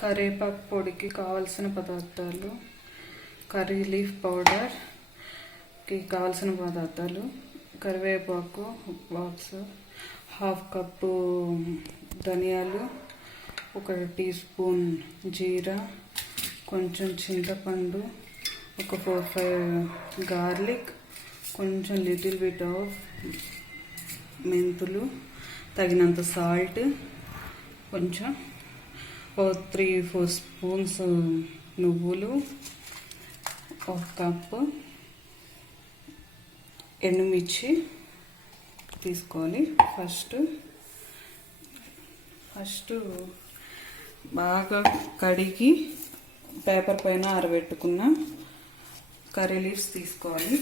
కరివేపాకు పొడికి కావాల్సిన పదార్థాలు: కర్రీ లీఫ్ పౌడర్కి కావాల్సిన పదార్థాలు: కరివేపాకు బాక్స్, 1/2 కప్పు ధనియాలు, 1 టీ స్పూన్ జీరా, కొంచెం చింతపండు, ఒక 4-5 గార్లిక్, కొంచెం లిటిల్ బిట్ ఆఫ్ మెంతులు, తగినంత సాల్ట్, కొంచెం 3-4 స్పూన్స్ నువ్వులు, 1 కప్పు ఎండుమిర్చి తీసుకోవాలి. ఫస్ట్ బాగా కడిగి పేపర్ పైన ఆరబెట్టుకున్న కర్రీ లీవ్స్ తీసుకోవాలి.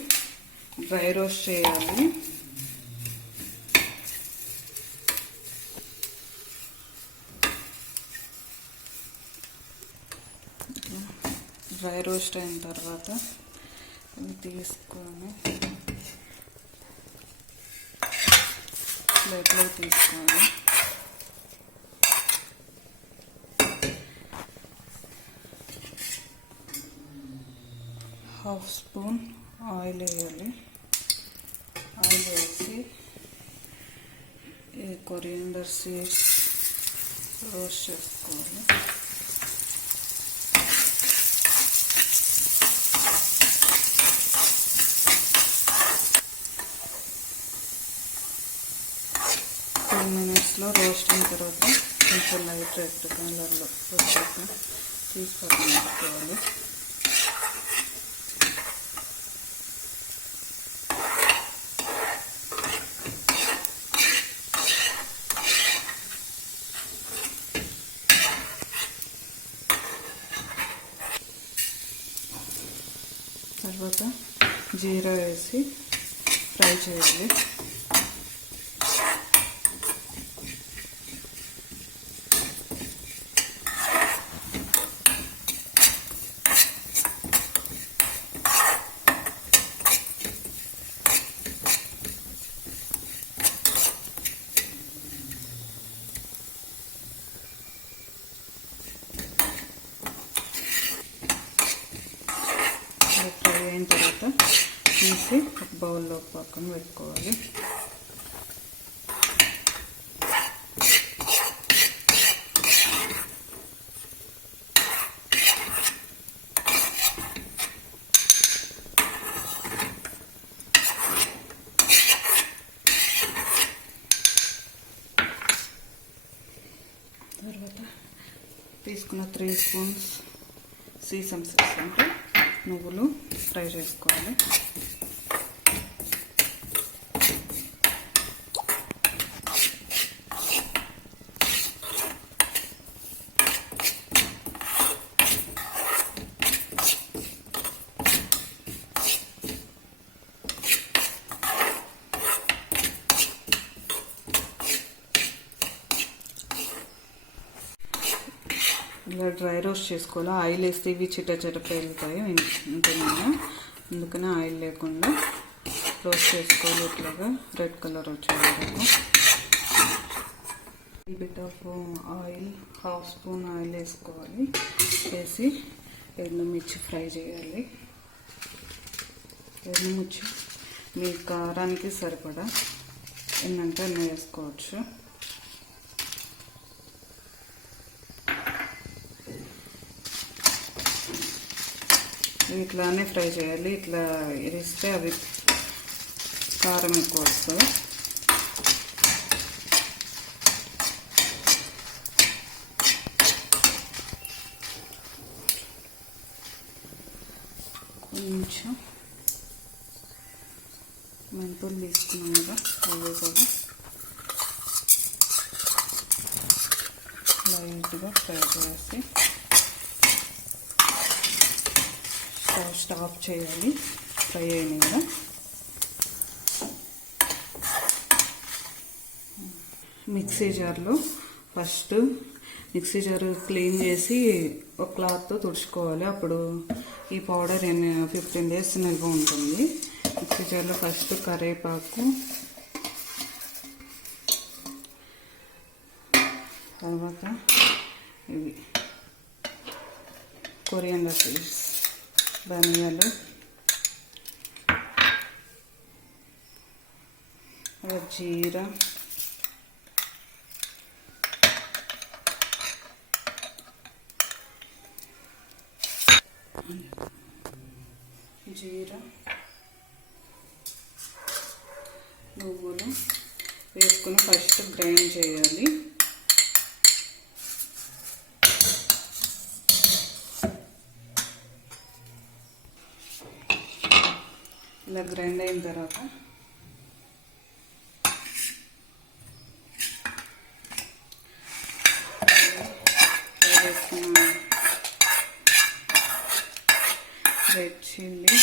డ్రై రోస్ట్ చేయాలి. డ్రై రోస్ట్ అయిన తర్వాత ఇవి తీసుకొని ప్లేట్లో తీసుకోవాలి. హాఫ్ స్పూన్ ఆయిల్ వేయాలి. ఆయిల్ వేసి ఈ కొరియాండర్ సీడ్స్ రోస్ట్ చేసుకోవాలి. మినిట్స్లో రోస్ట్ అయిన తర్వాత కొంచెం లైట్ రెడ్ కలర్లో వచ్చాక తీసుకొని పెట్టుకోవాలి. తర్వాత జీరా వేసి ఫ్రై చేయాలి. ఫ్రై అయిన తర్వాత తీసి ఒక బౌల్లో పక్కన పెట్టుకోవాలి. తర్వాత తీసుకున్న 3 స్పూన్స్ సీసమ్ సీడ్స్ అంటే నువ్వులు ఫ్రై చేసుకోవాలి. ఇలా డ్రై రోస్ట్ చేసుకోవాలి. ఆయిల్ వేస్తే ఇవి చిట్ట పేలుతాయి ఉంటున్నాను, అందుకని ఆయిల్ లేకుండా రోస్ట్ చేసుకోవాలి. ఇట్లాగా రెడ్ కలర్ వచ్చే వరకు bit of oil, 1/2 spoon oil వేసుకోవాలి. వేసి ఎండుమిర్చి ఫ్రై చేయాలి. ఎండుమిర్చి మీ కారానికి సరిపడా ఎన్నంటే అన్నీ వేసుకోవచ్చు. ఇట్లానే ఫ్రై చేయాలి. ఇట్లా ఇరిస్తే అవి కారం ఎక్కువ వస్తుంది. కొంచెం మెంతులు తీసుకున్నాం కదా, అవి కూడా లైట్గా ఫ్రై చేసి స్టాప్ చేయాలి. ఫ్రై అయినాయి కదా. మిక్సీ జార్లో ఫస్ట్ మిక్సీ జార్ క్లీన్ చేసి ఒక క్లాత్తో తుడుచుకోవాలి. అప్పుడు ఈ పౌడర్ 15 days నిల్వ ఉంటుంది. మిక్సీ జార్లో ఫస్ట్ కరివేపాకు, తర్వాత ఇవి కొరియాండర్ సీడ్స్, ధనియాలు, జీరా, నువ్వులు వేసుకుని ఫస్ట్ గ్రైండ్ చేయాలి. ఇలా గ్రైండ్ అయిన తర్వాత వేసుకున్న రెడ్ చిల్లీ,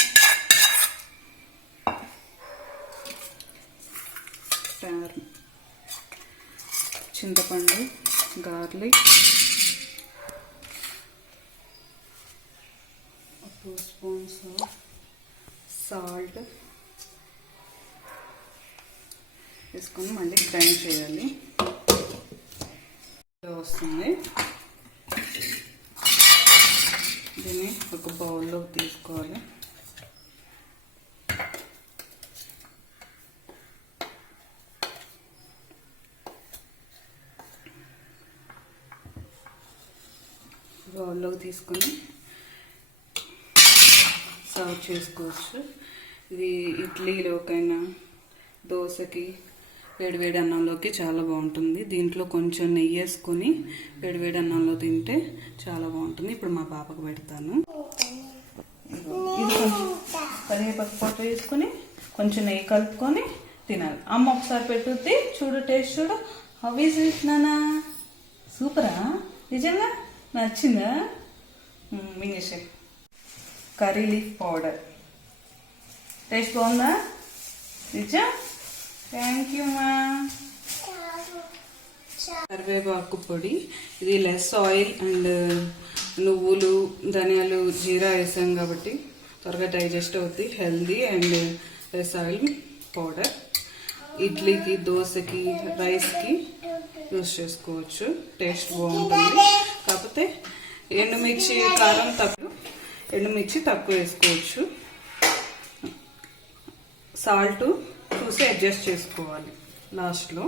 చింతపండు, గార్లిక్, 2 స్పూన్స్ సాల్ట్ వేసుకొని మళ్ళీ గ్రైండ్ చేయాలి. వస్తుంది. దీన్ని ఒక బౌల్లో తీసుకోవాలి. బౌల్లోకి తీసుకొని సర్వ్ చేసుకోవచ్చు. ఇది ఇడ్లీలోకైనా దోశకి వేడివేడి అన్నంలోకి చాలా బాగుంటుంది. దీంట్లో కొంచెం నెయ్యి వేసుకొని వేడివేడి అన్నంలో తింటే చాలా బాగుంటుంది. ఇప్పుడు మా పాపకు పెడతాను. ఇది కొంచెం కరివేపాకు పొట్టు వేసుకొని కొంచెం నెయ్యి కలుపుకొని తినాలి. అమ్మ ఒకసారి పెట్టుద్ది, చూడు, టేస్ట్ చూడు. హౌ ఈజ్ ఇట్ నానా? సూపరా? నిజంగా నచ్చిందా? మింగేసే. కర్రీ లీఫ్ పౌడర్ టేస్ట్ బాగుందా? నిజం? థ్యాంక్ యూ మా. కరివేపాకు పొడి, ఇది లెస్ ఆయిల్ అండ్ నువ్వులు, ధనియాలు, జీరా వేసాం కాబట్టి త్వరగా డైజెస్ట్ అవుతుంది. Healthy and less oil powder. ఇడ్లీకి, దోశకి, రైస్కి యూస్ చేసుకోవచ్చు. టేస్ట్ బాగుంటుంది. కాకపోతే ఎండుమిర్చి కారం తక్కువ, ఎండుమిర్చి తక్కువ వేసుకోవచ్చు. సాల్ట్ చూసి అడ్జస్ట్ చేసుకోవాలి లాస్ట్లో.